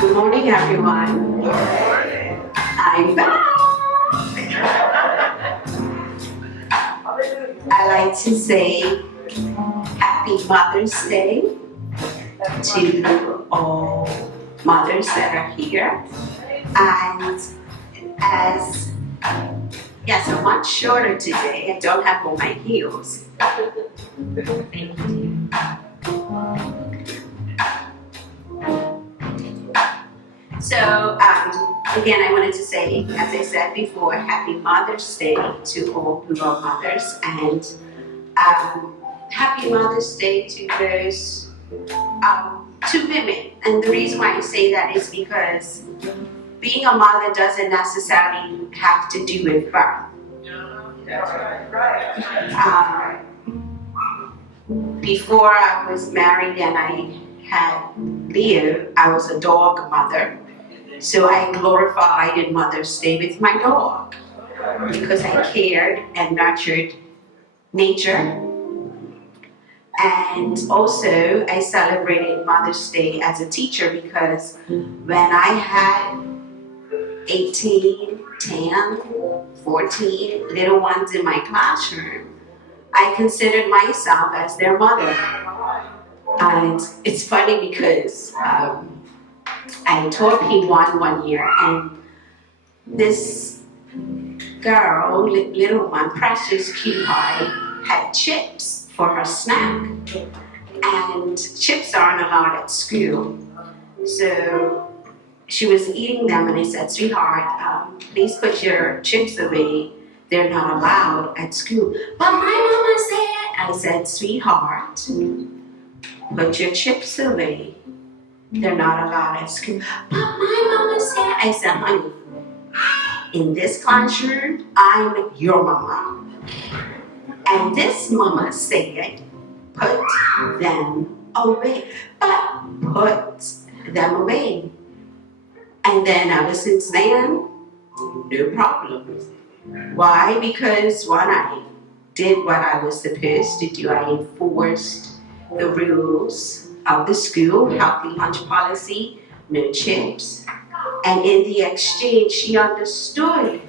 Good morning, everyone. Good morning. I'm back. I like to say Happy Mother's Day to all mothers that are here. And as, yes, I'm much shorter today. I don't have on my heels. Thank you. So, again, I wanted to say, as I said before, Happy Mother's Day to all who are mothers, and Happy Mother's Day to those to women. And the reason why I say that is because being a mother doesn't necessarily have to do with birth. That's right. Before I was married and I had Leo, I was a dog mother. So I glorified in Mother's Day with my dog because I cared and nurtured nature. And also I celebrated Mother's Day as a teacher because when I had 18, 10, 14 little ones in my classroom, I considered myself as their mother. And it's funny because I taught P1 one year, and this girl, little one, precious cute pie, had chips for her snack. And chips aren't allowed at school. So she was eating them, and I said, sweetheart, please put your chips away. They're not allowed at school. But my mama said, I said, sweetheart, put your chips away. They're not allowed at school. But my mama said, I said, honey, in this classroom, I'm your mama. And this mama said, put them away. But put them away. And then ever since then, no problem. Why? Because when I did what I was supposed to do, I enforced the rules of the school, healthy lunch policy, no chips. And in the exchange, she understood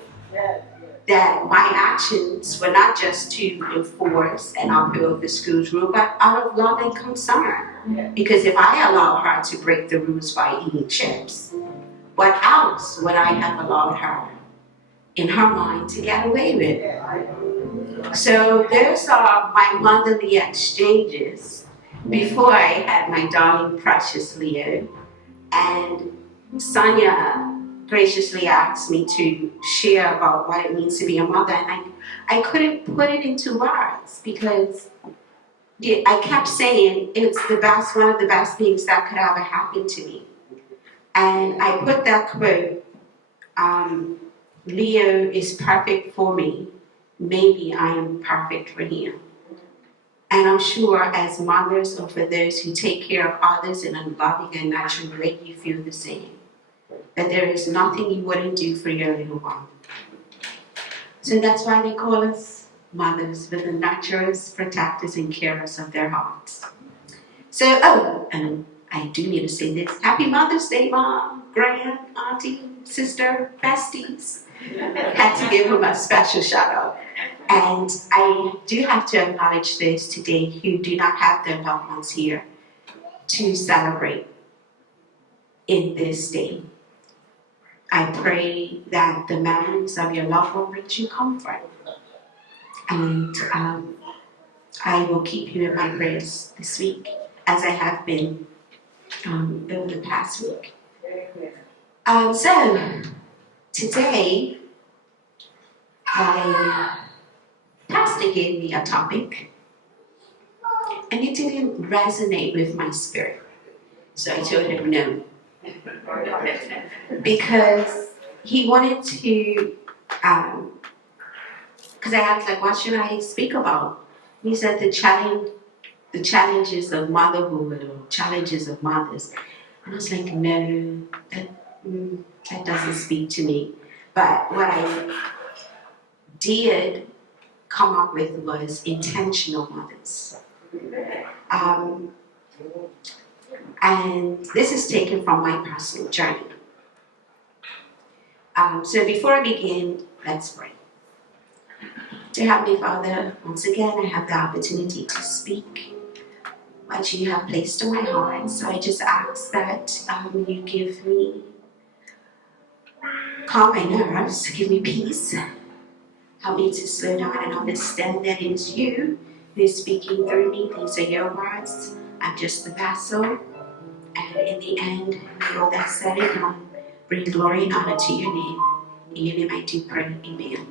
that my actions were not just to enforce and uphold the school's rule, but out of love and concern. Because if I allow her to break the rules by eating chips, what else would I have allowed her in her mind to get away with? So those are my motherly exchanges before I had my darling precious Leo. And Sonia graciously asked me to share about what it means to be a mother, and I couldn't put it into words because I kept saying it's the best, one of the best things that could ever happen to me. And I put that quote, Leo is perfect for me, maybe I am perfect for him. And I'm sure as mothers, or for those who take care of others in a loving and nurturing way, you feel the same. That there is nothing you wouldn't do for your little one. So that's why they call us mothers, with the nurturers, protectors, and carers of their hearts. So, and I do need to say this. Happy Mother's Day, Mom, Grand, Auntie, Sister, Besties. Had to give them a special shout out. And I do have to acknowledge those today who do not have their loved ones here to celebrate in this day. I pray that the memories of your loved one brings you comfort. And I will keep you in my prayers this week, as I have been over the past week. So, today, Pastor gave me a topic, and it didn't resonate with my spirit. So I told him no. Because he wanted to, because I asked, like, what should I speak about? He said the challenges of motherhood, or challenges of mothers. And I was like, no, that doesn't speak to me. But what I did come up with was intentional mothers. And this is taken from my personal journey. So before I begin, let's pray. Dear Heavenly Father, once again I have the opportunity to speak what you have placed on my heart. So I just ask that you give me calm my nerves, give me peace, help me to slow down and understand that it is you who is speaking through me. These are your words. I'm just the vessel. And in the end, may all that's said and done bring glory and honor to your name. In your name I do pray. Amen.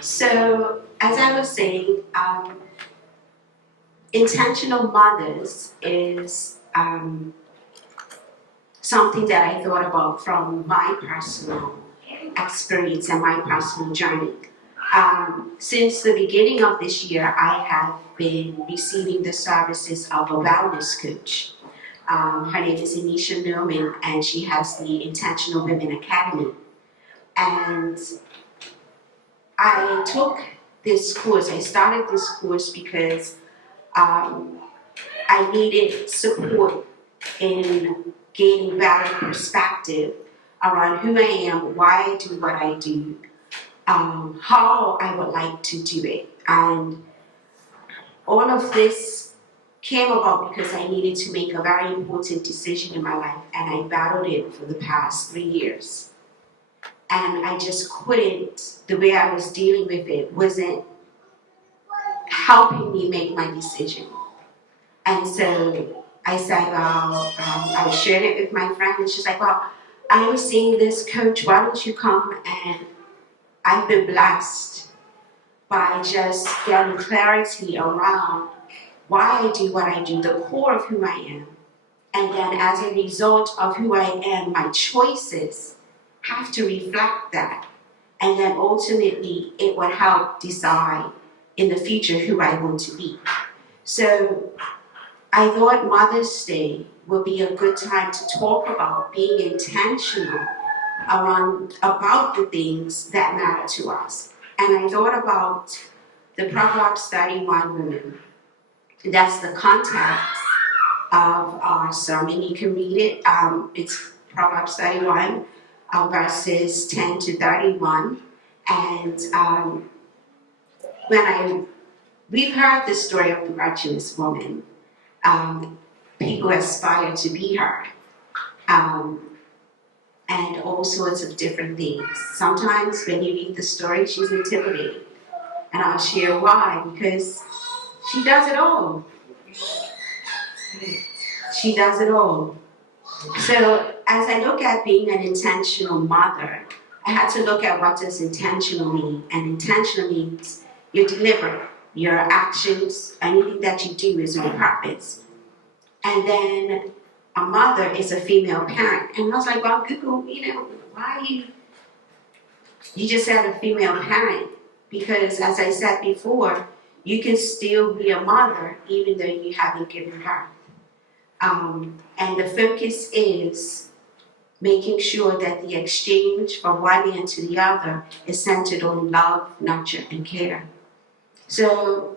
So, as I was saying, intentional mothers is something that I thought about from my personal experience and my personal journey. Since the beginning of this year, I have been receiving the services of a wellness coach. Her name is Intentional Motherhood, and she has the Intentional Women Academy. And I took this course, I started this course because I needed support in gaining better perspective around who I am, why I do what I do, how I would like to do it. And all of this came about because I needed to make a very important decision in my life, and I battled it for the past 3 years. And I just couldn't, the way I was dealing with it wasn't helping me make my decision. And so I said, I shared it with my friend, and she's like, well, I was seeing this coach, why don't you come? And I've been blessed by just getting clarity around why I do what I do, the core of who I am. And then as a result of who I am, my choices have to reflect that. And then ultimately, it would help decide in the future who I want to be. So I thought Mother's Day would be a good time to talk about being intentional about the things that matter to us. And I thought about the Proverbs 31 women. That's the context of our sermon. You can read it. It's Proverbs 31, verses 10 to 31. And we've heard the story of the virtuous woman. People aspire to be her. And all sorts of different things. Sometimes when you read the story, she's intimidating. And I'll share why, because she does it all. She does it all. So as I look at being an intentional mother, I had to look at what does intentional mean. And intentional means you're deliberate. Your actions, anything that you do is on purpose. And then a mother is a female parent. And I was like, well, Google, why you just said a female parent? Because as I said before, you can still be a mother even though you haven't given birth. And the focus is making sure that the exchange from one end to the other is centered on love, nurture, and care. So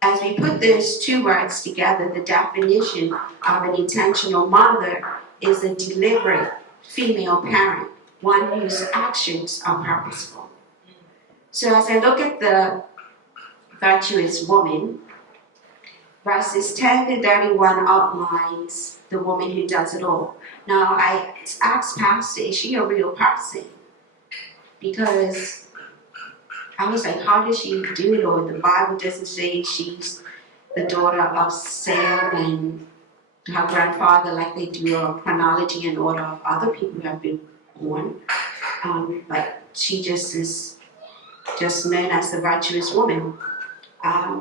as we put those two words together, the definition of an intentional mother is a deliberate female parent, one whose actions are purposeful. So as I look at the virtuous woman, verses 10 to 31 outlines the woman who does it all. Now, I asked Pastor, is she a real person? Because I was like, how does she do it all? The Bible doesn't say she's the daughter of Sam and her grandfather like they do a chronology in order of other people who have been born. But she just is just known as the virtuous woman.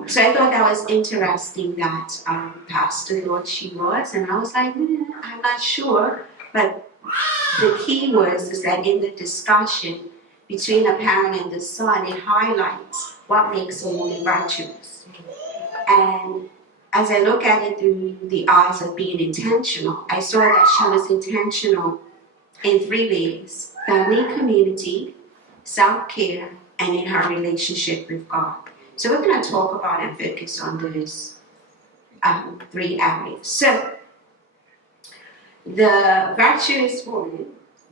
So I thought that was interesting that Pastor thought she was, and I was like, I'm not sure. But the key is that in the discussion between a parent and the son, it highlights what makes a woman virtuous. And as I look at it through the eyes of being intentional, I saw that she was intentional in 3 ways: family, community, self-care, and in her relationship with God. So we're going to talk about and focus on those 3 areas. So the virtuous woman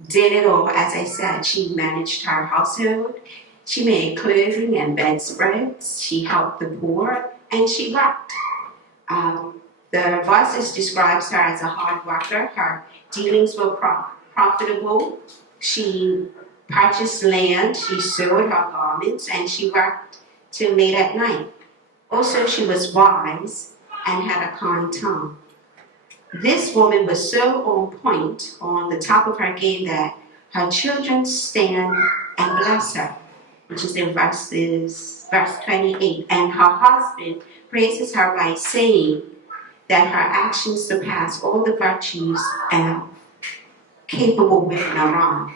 did it all. As I said, she managed her household, she made clothing and bedspreads, she helped the poor, and she worked. The verses describes her as a hard worker. Her dealings were profitable. She purchased land, she sewed her garments, and she worked till late at night. Also, she was wise and had a kind tongue. This woman was so on point, on the top of her game, that her children stand and bless her, which is in verse 28. And her husband praises her by saying that her actions surpass all the virtues and capable women around.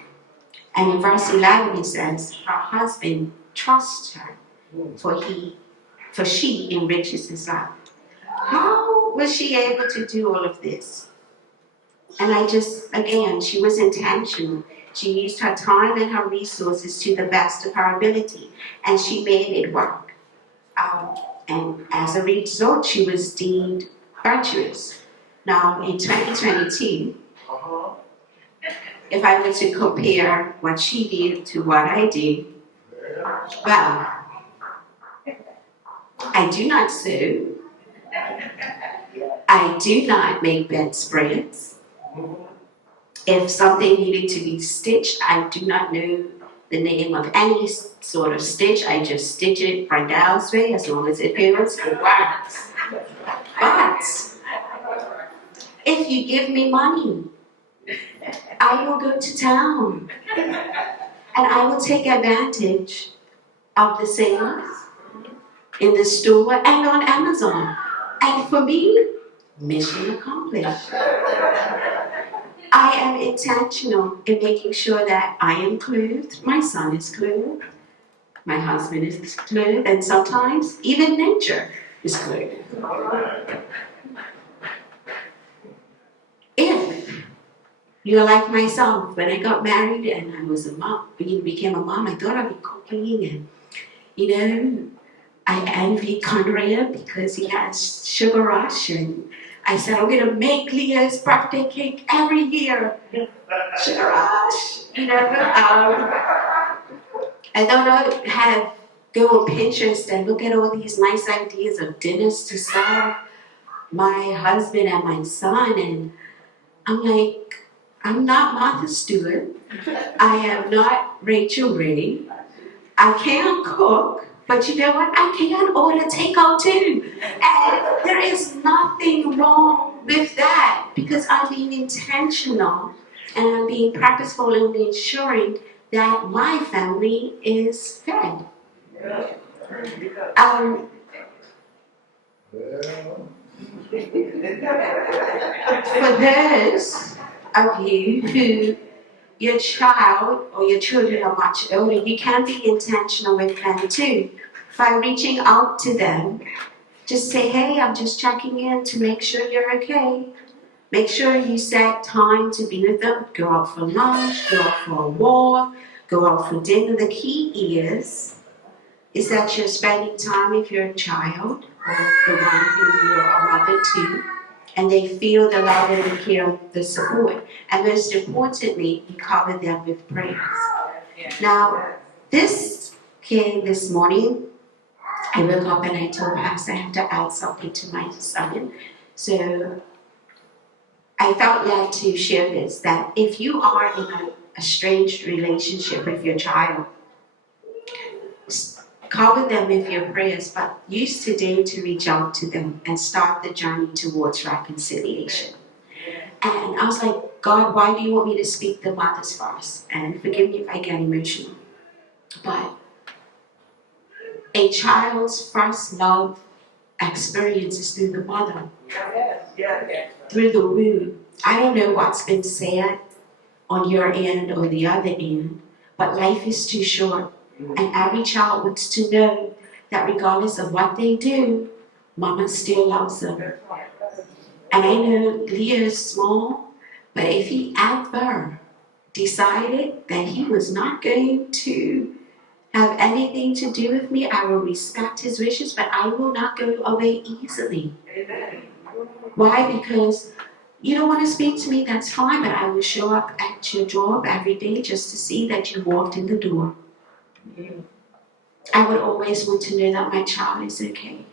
And in verse 11 it says, her husband trusts her, for she enriches his life. How was she able to do all of this? And again, she was intentional. She used her time and her resources to the best of her ability, and she made it work. And as a result, she was deemed virtuous. Now, in 2022, if I were to compare what she did to what I did, well, I do not sew. I do not make bedspreads. If something needed to be stitched, I do not know the name of any sort of stitch. I just stitch it Brendell's way, as long as it feels, it works. But if you give me money, I will go to town and I will take advantage of the sales in the store and on Amazon. And for me, mission accomplished. I am intentional in making sure that I am clothed, my son is clothed, my husband is clothed, and sometimes even nature is clothed. If you're like myself, when I got married and I was a mom, became a mom, I thought I'd be cooking, and I envied Conrad because he has sugar rush, and I said, I'm gonna make Leah's birthday cake every year. Sugar rush, I thought I'd go on Pinterest and look at all these nice ideas of dinners to serve my husband and my son, and I'm like, I'm not Martha Stewart. I am not Rachel Ray. I can't cook, but you know what? I can order takeout too. And there is nothing wrong with that because I'm being intentional and I'm being purposeful in ensuring that my family is fed. For those of you who your child or your children are much older, you can be intentional with them too. By reaching out to them, just say, hey, I'm just checking in to make sure you're okay. Make sure you set time to be with them. Go out for lunch, go out for a walk, go out for dinner. The key is that you're spending time with your child or the one who you're a mother to, and they feel the love and the care, the support. And most importantly, you cover them with prayers. Now, this came this morning. I woke up and I told Pastor I have to add something to my sermon. So I felt led to share this, that if you are in a estranged relationship with your child, cover them with your prayers, but use today to reach out to them and start the journey towards reconciliation. And I was like, God, why do you want me to speak the mothers first? And forgive me if I get emotional. But a child's first love experience is through the mother, through the womb. I don't know what's been said on your end or the other end, but life is too short. And every child wants to know that regardless of what they do, Mama still loves them. And I know Leah is small, but if he ever decided that he was not going to have anything to do with me. I will respect his wishes, but I will not go away easily. Why? Because you don't want to speak to me, that's fine, but I will show up at your job every day just to see that you walked in the door. I would always want to know that my child is okay.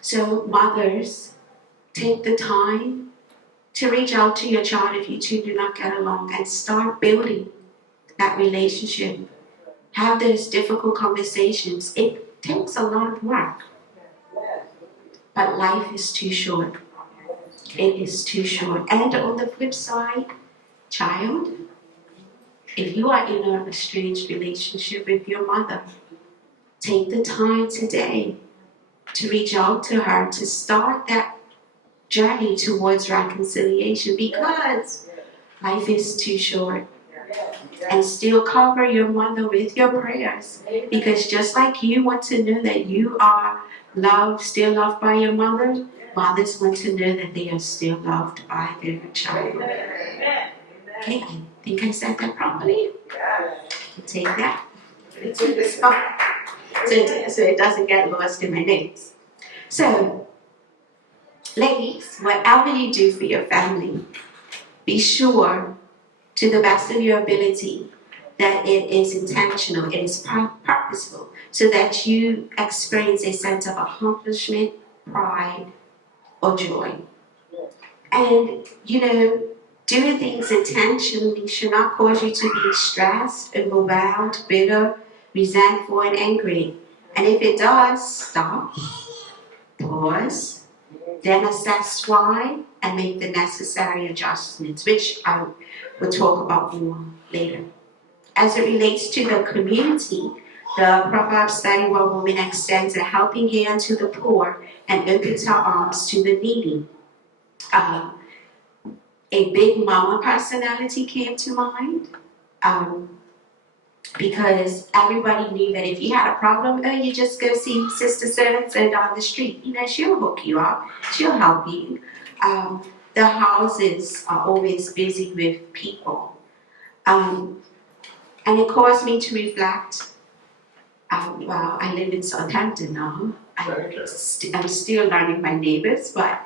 So mothers, take the time to reach out to your child if you two do not get along and start building that relationship. Have those difficult conversations. It takes a lot of work, but life is too short. It is too short. And on the flip side, child, if you are in a estranged relationship with your mother, take the time today to reach out to her to start that journey towards reconciliation, because life is too short. And still cover your mother with your prayers, because just like you want to know that you are loved, still loved by your mother, mothers want to know that they are still loved by their child. Okay, I think I said that properly. Take that. So it doesn't get lost in my notes. So, ladies, whatever you do for your family, be sure, to the best of your ability, that it is intentional, it is purposeful, so that you experience a sense of accomplishment, pride, or joy. And, doing things intentionally should not cause you to be stressed, overwhelmed, bitter, resentful, and angry. And if it does, stop, pause, then assess why, and make the necessary adjustments, which I will talk about more later. As it relates to the community, the Proverbs 31 woman extends a helping hand to the poor and opens her arms to the needy. A big mama personality came to mind, because everybody knew that if you had a problem, you just go see Sister So-and-so down the street. She'll hook you up, she'll help you. The houses are always busy with people. And it caused me to reflect. Well, I live in Southampton now. I'm still learning my neighbors, but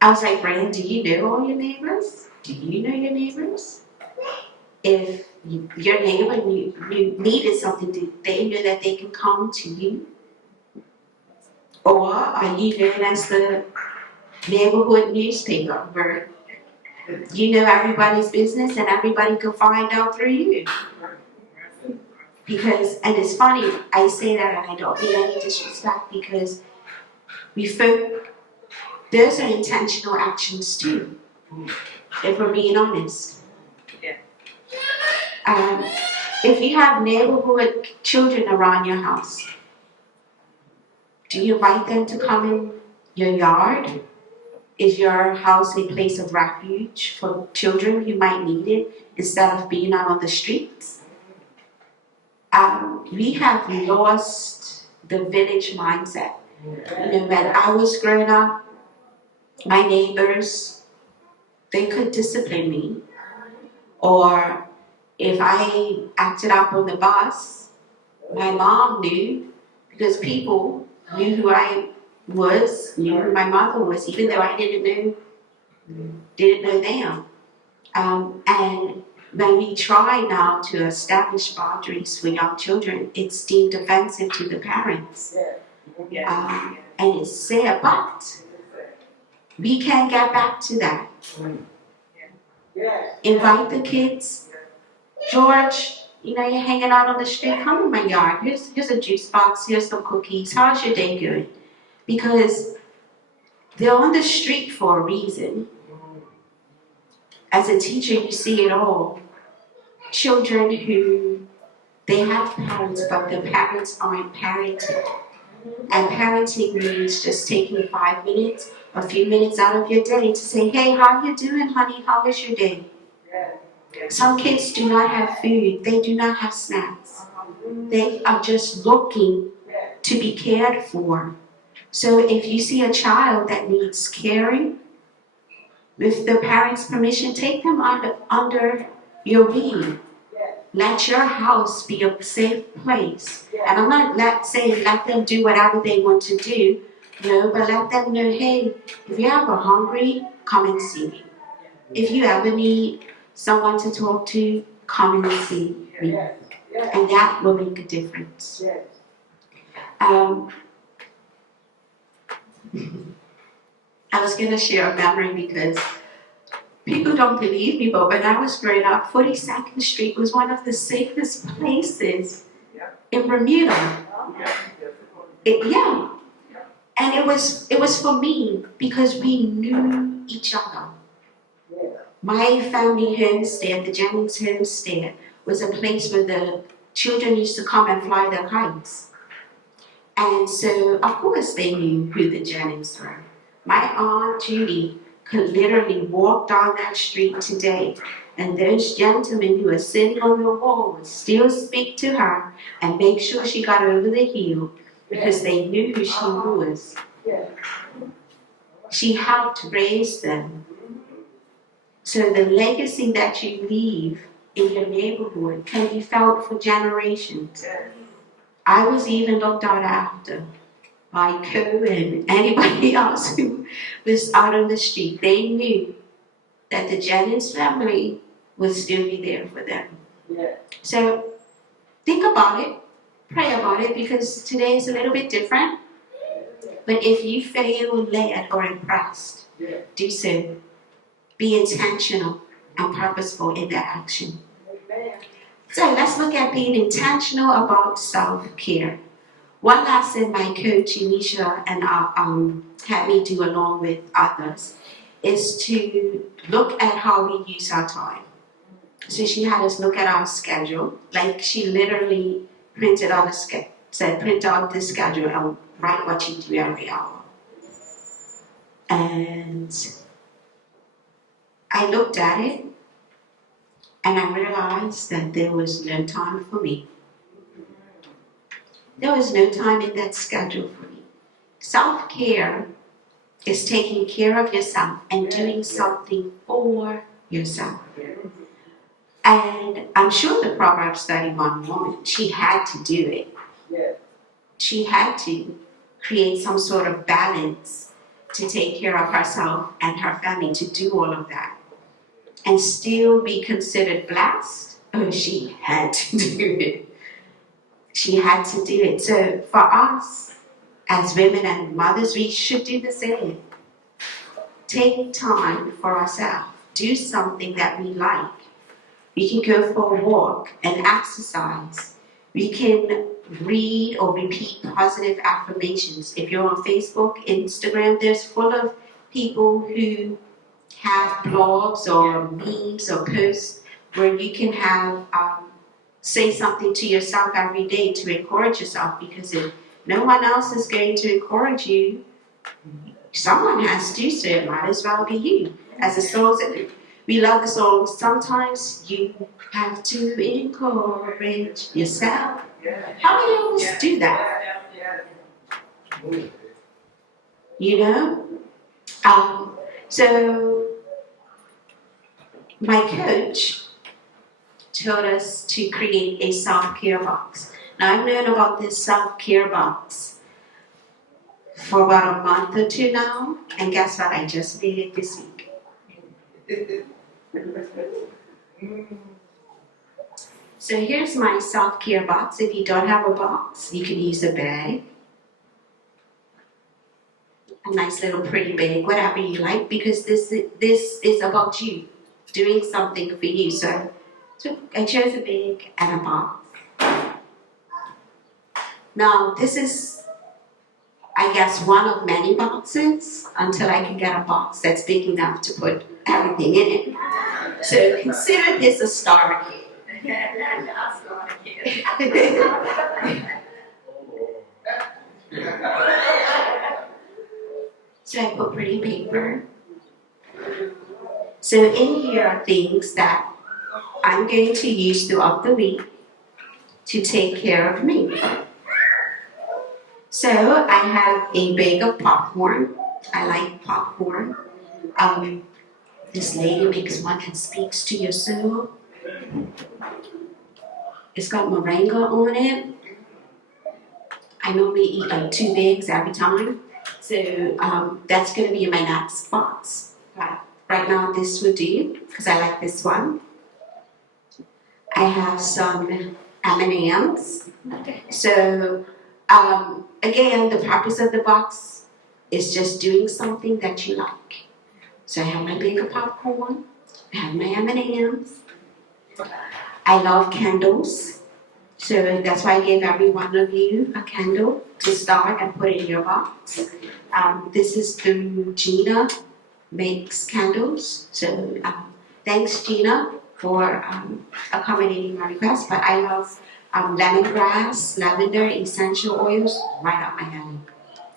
I was like, Brandon, do you know all your neighbors? Do you know your neighbors? If your neighbor you needed something, do they know that they can come to you? Or are you known as the neighborhood newspaper where you know everybody's business and everybody can find out through you? Because, and it's funny, I say that and I don't mean any disrespect, because those are intentional actions too, if we're being honest. If you have neighborhood children around your house, do you invite them to come in your yard? Is your house a place of refuge for children who might need it instead of being out on the streets? We have lost the village mindset. When I was growing up, my neighbors, they could discipline me. Or if I acted up on the bus, my mom knew, because people knew who I was, knew who my mother was, even though I didn't know them. And when we try now to establish boundaries for young children, it's deemed offensive to the parents. And it's sad, but we can get back to that. Invite the kids. George, you're hanging out on the street, come in my yard. Here's a juice box, here's some cookies. How's your day going? Because they're on the street for a reason. As a teacher, you see it all. Children who, they have parents, but the parents aren't parenting. And parenting means just taking 5 minutes, a few minutes out of your day to say, hey, how you doing, honey? How was your day? Some kids do not have food. They do not have snacks. They are just looking to be cared for. So if you see a child that needs caring, with the parents' permission, take them under your wing. Let your house be a safe place. And I'm not saying let them do whatever they want to do, no, but let them know, hey, if you're ever hungry, come and see me. If you ever need someone to talk to, come and see me. And that will make a difference. I was going to share a memory because people don't believe me, but when I was growing up, 42nd Street was one of the safest places in Bermuda. Yeah. And it was for me because we knew each other. My family homestead, the Jennings homestead, was a place where the children used to come and fly their kites. And so, of course, they knew who the Jennings were. My Aunt Judy could literally walk down that street today, and those gentlemen who are sitting on the wall would still speak to her and make sure she got over the hill because they knew who she was. She helped raise them. So the legacy that you leave in your neighborhood can be felt for generations. I was even looked out after by Co and anybody else who was out on the street. They knew that the Jennings family would still be there for them. So think about it, pray about it, because today is a little bit different. But if you feel led or impressed, do so. Be intentional and purposeful in that action. So let's look at being intentional about self-care. One lesson my coach Anisha and had me do along with others is to look at how we use our time. So she had us look at our schedule, like she literally printed out said print out this schedule and write what you do every hour. And I looked at it and I realized that there was no time for me. There was no time in that schedule for me. Self-care is taking care of yourself and doing something for yourself. And I'm sure the Proverbs 31 woman, she had to do it. She had to create some sort of balance to take care of herself and her family, to do all of that and still be considered blessed. Oh, she had to do it. She had to do it. So for us as women and mothers, we should do the same. Take time for ourselves. Do something that we like. We can go for a walk and exercise. We can read or repeat positive affirmations. If you're on Facebook, Instagram, there's full of people who have blogs or memes or posts where you can have say something to yourself every day to encourage yourself, because if no one else is going to encourage you, someone has to, so it might as well be you. As the song said, we love the song, sometimes you have to encourage yourself. How many of us do that? You know? So my coach told us to create a self-care box. Now I've known about this self-care box for about a month or two now, and guess what? I just did it this week. So here's my self-care box. If you don't have a box, you can use a bag. A nice little pretty bag, whatever you like, because this is about you, doing something for you. So I chose a bag and a box. Now this is, I guess, one of many boxes until I can get a box that's big enough to put everything in it. So consider this a starter kit. So I put pretty paper. So in here are things that I'm going to use throughout the week to take care of me. So I have a bag of popcorn. I like popcorn. This lady makes one that speaks to your soul. It's got moringa on it. I normally eat like 2 bags every time. So that's going to be in my next box. But right now this will do because I like this one. I have some M&Ms. So again, the purpose of the box is just doing something that you like. So I have my bag of popcorn, I have my M&Ms. I love candles. So that's why I gave every one of you a candle to start and put in your box. This is through Gina Makes Candles. So thanks Gina for accommodating my request. But I love lemongrass, lavender, essential oils, right up my alley.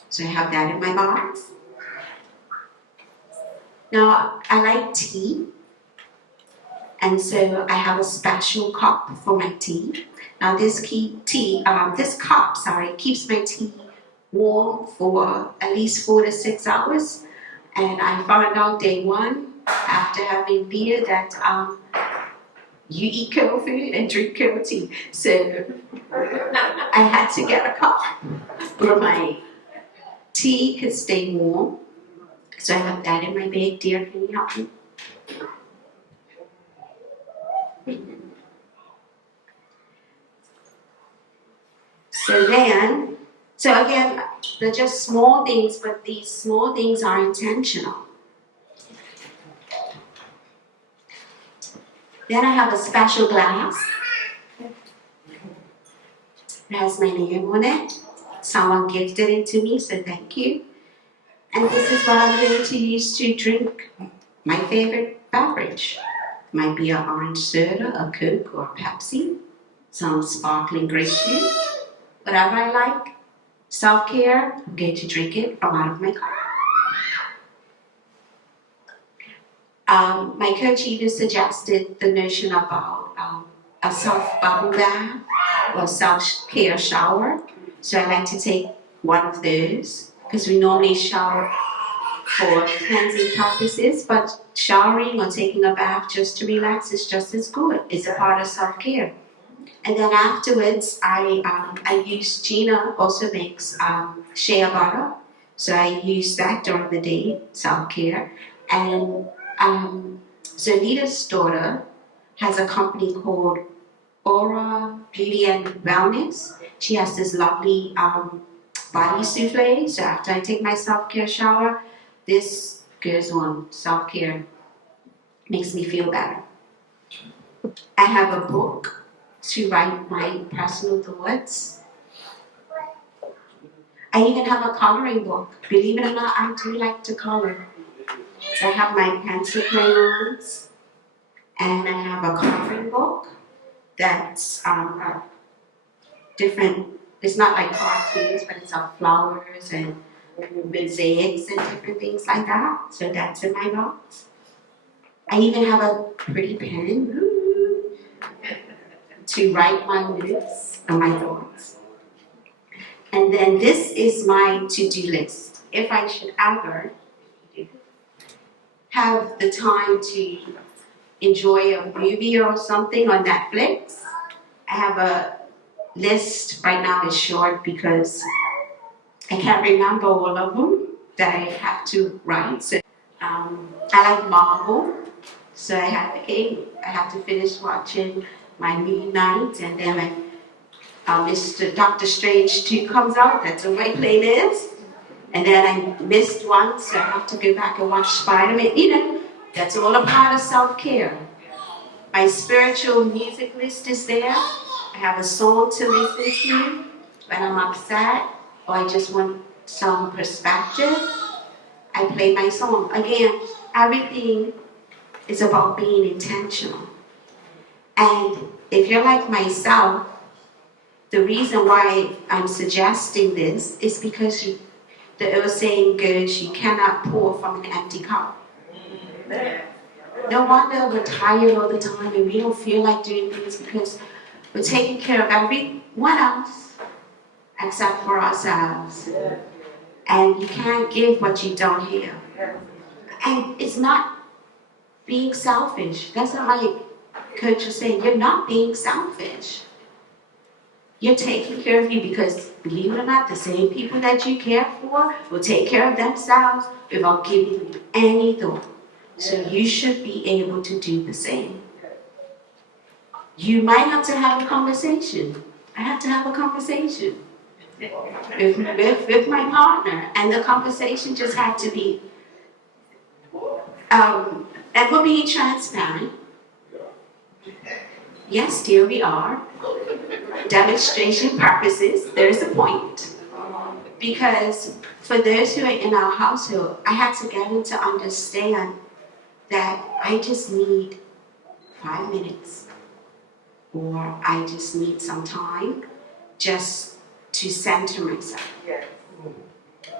So I have that in my box. Now I like tea. And so I have a special cup for my tea. Now this cup, keeps my tea warm for at least 4 to 6 hours. And I found out day one, after having beer, that you eat cold food and drink cold tea. So I had to get a cup where my tea could stay warm. So I have that in my bag. Dear, can you help me? So again, they're just small things, but these small things are intentional. Then I have a special glass. It has my name on it. Someone gifted it to me, so thank you. And this is what I'm going to use to drink my favorite beverage. Might be an orange soda, a Coke, or a Pepsi, some sparkling grape juice, whatever I like. Self-care, I'm going to drink it from out of my cup. My coach even suggested the notion about a self-bubble bath or self-care shower. So I like to take one of those because we normally shower for cleansing purposes, but showering or taking a bath just to relax is just as good. It's a part of self-care. And then afterwards, I use Gina also makes shea butter, so I use that during the day, self-care. And so Nita's daughter has a company called Aura Beauty and Wellness. She has this lovely body souffle. So after I take my self-care shower, this goes on self-care. Makes me feel better. I have a book to write my personal thoughts. I even have a coloring book. Believe it or not, I do like to color. So I have my pencil crayons, and I have a coloring book that's different. It's not like cartoons, but it's of flowers and mosaics and different things like that. So that's in my box. I even have a pretty pen to write my notes and my thoughts. And then this is my to-do list. If I should ever have the time to enjoy a movie or something on Netflix, I have a list. Right now is short because I can't remember all of them that I have to write. So, I like Marvel, so I have to finish watching my Moon Knight, and then my Mr. Doctor Strange 2 comes out. That's on my playlist. And then I missed one, so I have to go back and watch Spider-Man. You know, that's all a part of self-care. My spiritual music list is there. I have a song to listen to when I'm upset or I just want some perspective. I play my song. Again, everything is about being intentional. And if you're like myself, the reason why I'm suggesting this is because the old saying goes, you cannot pour from an empty cup. No wonder we're tired all the time and we don't feel like doing things because we're taking care of everyone else except for ourselves. And you can't give what you don't have. And it's not being selfish. That's not my coach was saying. You're not being selfish. you're taking care of you, because believe it or not, the same people that you care for will take care of themselves without giving you any thought. So you should be able to do the same. You might have to have a conversation. I had to have a conversation with my partner, and the conversation just had to be, and we're being transparent. Yes, dear, we are. Demonstration purposes, there's a point. Because for those who are in our household, I had to get them to understand that I just need 5 minutes, or I just need some time just to center myself. Yes.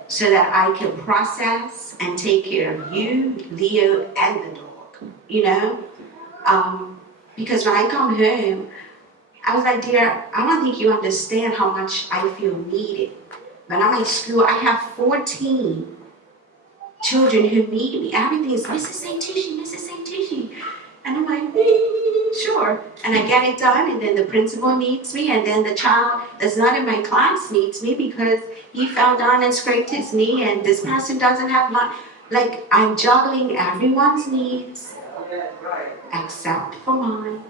So that I can process and take care of you, Leo, and the dog, you know? Because when I come home, I was like, dear, I don't think you understand how much I feel needed. When I'm in school, I have 14 children who need me. Everything is Mrs. Santucci, Mrs. Santucci. And I'm like, sure. And I get it done, and then the principal needs me, and then the child that's not in my class needs me because he fell down and scraped his knee, and this person doesn't have lunch. Like, I'm juggling everyone's needs except for mine.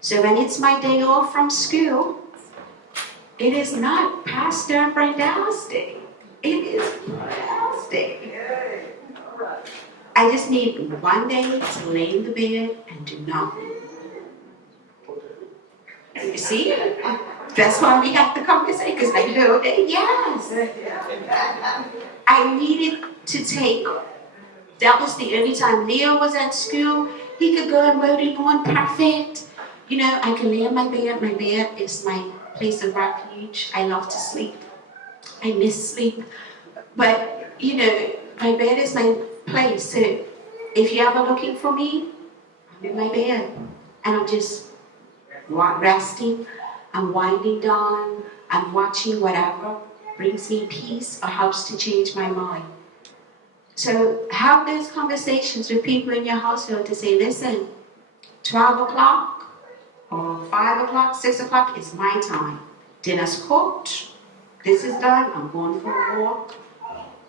So when it's my day off from school, it is not Pastor Brendell's day. It is Brendell's day. I just need one day to lay in the bed and do nothing. You see? That's why we have the conversation, because I know that, yes. I needed to take, that was the only time Leo was at school. He could go and mode it on perfect. You know, I can lay in my bed. My bed is my place of refuge. I love to sleep. I miss sleep. But, you know, my bed is my place. So if you're ever looking for me, I'm in my bed. And I'm just resting. I'm winding down. I'm watching whatever brings me peace or helps to change my mind. So have those conversations with people in your household to say, listen, 12 o'clock or 5 o'clock, 6 o'clock is my time. Dinner's cooked. This is done. I'm going for a walk.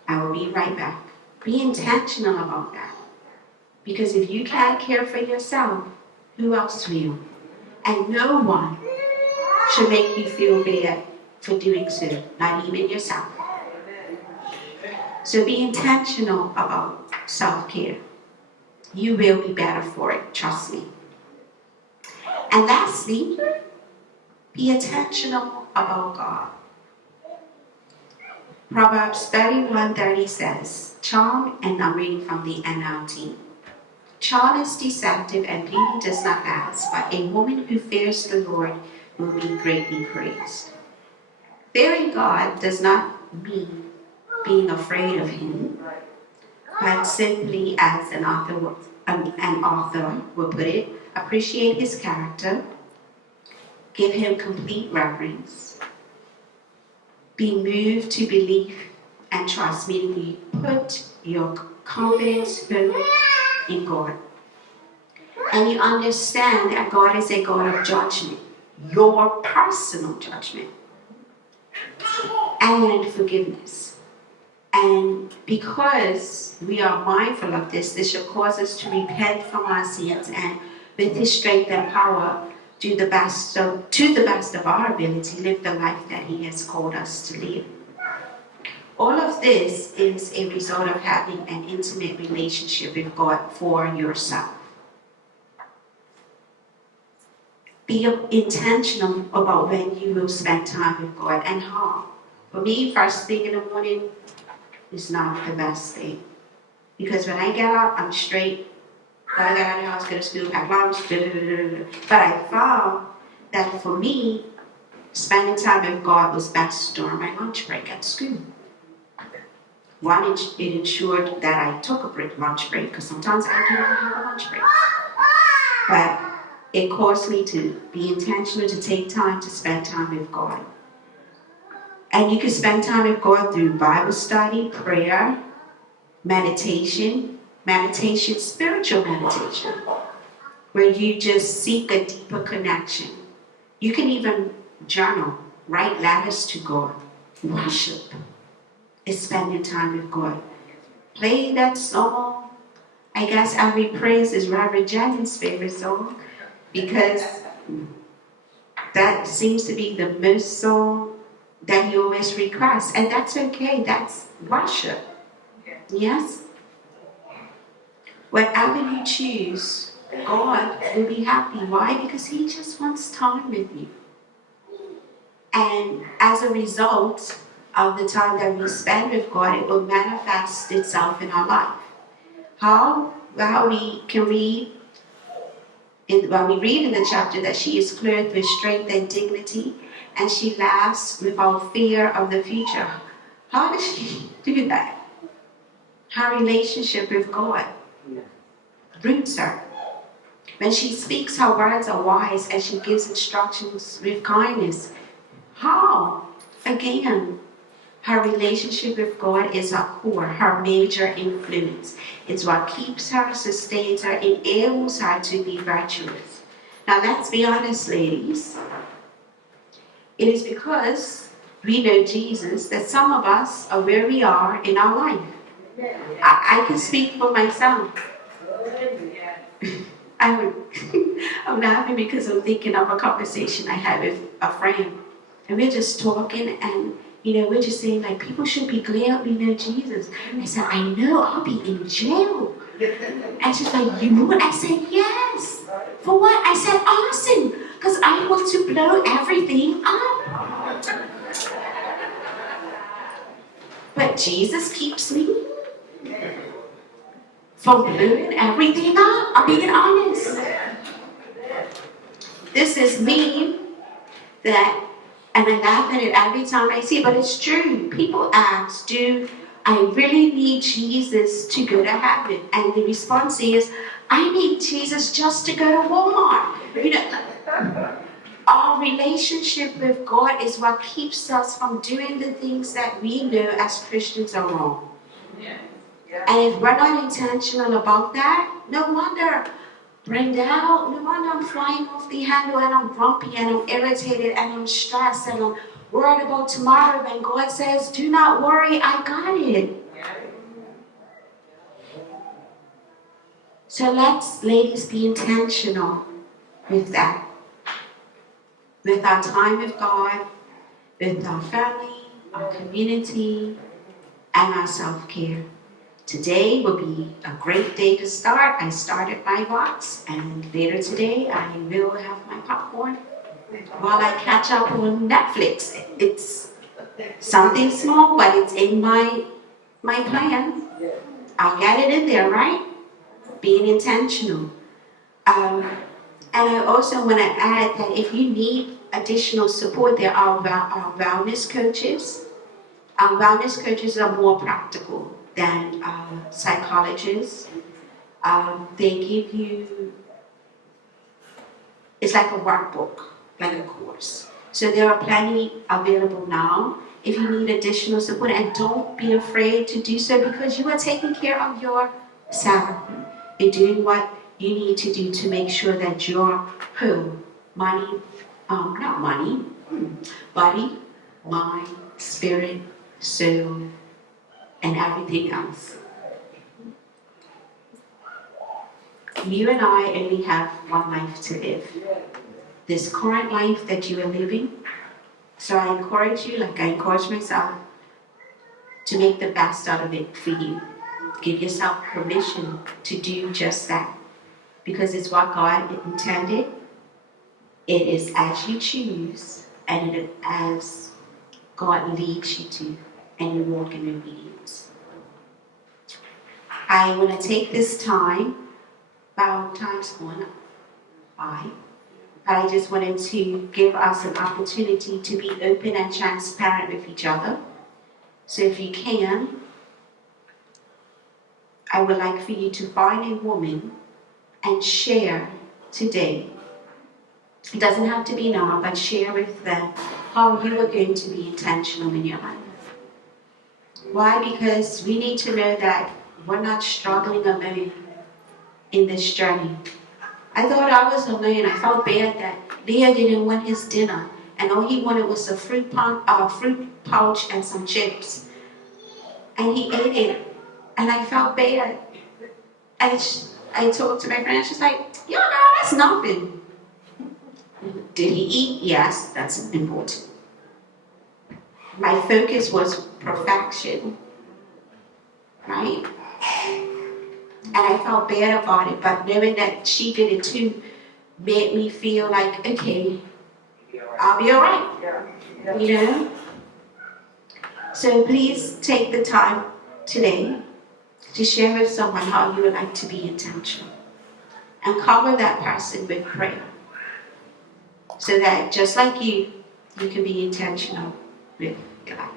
I will be right back. Be intentional about that. Because if you can't care for yourself, who else will? And no one should make you feel bad for doing so, not even yourself. So be intentional about self-care. You will be better for it, trust me. And lastly, be intentional about God. Proverbs 31:30 says, charm, and I'm reading from the NLT. Charm is deceptive and beauty does not last, but a woman who fears the Lord will be greatly praised. Fearing God does not mean being afraid of Him, but simply, as an author would put it, appreciate His character, give Him complete reverence, be moved to belief and trust, meaning you put your confidence in God. And you understand that God is a God of judgment, your personal judgment, and forgiveness. And because we are mindful of this, this should cause us to repent from our sins and with His strength and power, to the best of our ability, live the life that He has called us to live. All of this is a result of having an intimate relationship with God for yourself. Be intentional about when you will spend time with God and how. For me, first thing in the morning is not the best thing. Because when I get up, I'm straight. Gotta get out of the house, go to school, pack lunch, But I found that for me, spending time with God was best during my lunch break at school. One, it ensured that I took a lunch break, because sometimes I can't have a lunch break. But it caused me to be intentional, to take time to spend time with God. And you can spend time with God through Bible study, prayer, meditation, spiritual meditation, where you just seek a deeper connection. You can even journal, write letters to God. Worship is spending time with God. Play that song. I guess Every Praise is Reverend Jennings' favorite song because that seems to be the most song that he always requests. And that's okay. That's worship. Yes? Whatever you choose, God will be happy. Why? Because he just wants time with you. And as a result of the time that we spend with God, it will manifest itself in our life. How? Well, we can read, when we read in the chapter that she is clothed with strength and dignity, and she laughs without fear of the future. How does she do that? Her relationship with God roots her. When she speaks, her words are wise, and she gives instructions with kindness. How? Again, her relationship with God is her core, her major influence. It's what keeps her, sustains her, enables her to be virtuous. Now let's be honest, ladies. It is because we know Jesus that some of us are where we are in our life. I can speak for myself. I'm laughing because I'm thinking of a conversation I had with a friend. And we're just talking and, we're just saying like, people should be glad we know Jesus. I said, I know, I'll be in jail. And she's like, you would? I said, yes. For what? I said, awesome. Because I want to blow everything up. But Jesus keeps me from blowing everything up. I'm being honest. This is me that, and I laugh at it every time I see it, but it's true. People ask, do I really need Jesus to go to heaven? And the response is, I need Jesus just to go to Walmart. Our relationship with God is what keeps us from doing the things that we know as Christians are wrong. And if we're not intentional about that, no wonder, Brendell, no wonder I'm flying off the handle and I'm grumpy and I'm irritated and I'm stressed and I'm worried about tomorrow when God says, do not worry, I got it. So let's, ladies, be intentional with that. With our time with God, with our family, our community, and our self-care. Today will be a great day to start. I started my box, and later today I will have my popcorn while I catch up on Netflix. It's something small, but it's in my plan. I'll get it in there, right? Being intentional. And I also want to add that if you need additional support, there are wellness coaches. Wellness coaches are more practical than psychologists. They give you, it's like a workbook, like a course. So there are plenty available now if you need additional support. And don't be afraid to do so because you are taking care of yourself. You're doing what you need to do to make sure that your whole body, mind, spirit, soul, and everything else. You and I only have one life to live. This current life that you are living. So I encourage you, like I encourage myself, to make the best out of it for you. Give yourself permission to do just that. Because it's what God intended. It is as you choose, and it is as God leads you to, and you walk in obedience. I want to take this time, about time's gone by, but I just wanted to give us an opportunity to be open and transparent with each other. So if you can, I would like for you to find a woman and share today. It doesn't have to be now, but share with them how you are going to be intentional in your life. Why? Because we need to know that we're not struggling alone in this journey. I thought I was alone. I felt bad that Leah didn't want his dinner. and all he wanted was a fruit pouch and some chips. And he ate it, and I felt bad. I talked to my friend, and she's like, "Yo, girl, that's nothing." Did he eat? Yes, that's important. My focus was perfection, right? And I felt bad about it, but knowing that she did it too made me feel like, okay, I'll be all right, you know? So please take the time today to share with someone how you would like to be intentional. And cover that person with prayer. So that just like you can be intentional with your life.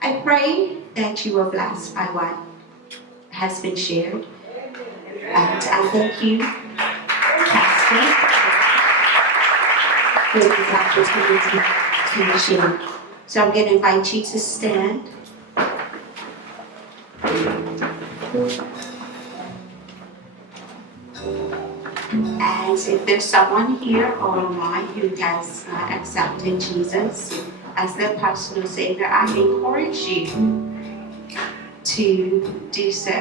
I pray that you are blessed by what has been shared. And I thank you, Pastor, for this opportunity to share. So I'm going to invite you to stand. And if there's someone here or online who has accepted Jesus as their personal Savior, I encourage you to do so.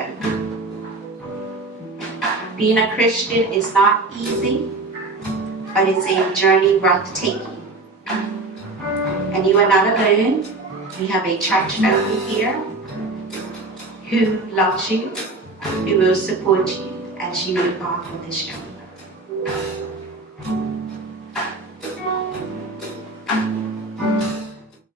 Being a Christian is not easy, but it's a journey worth taking. And you are not alone. We have a church family here who loves you, who will support you as you embark on this journey.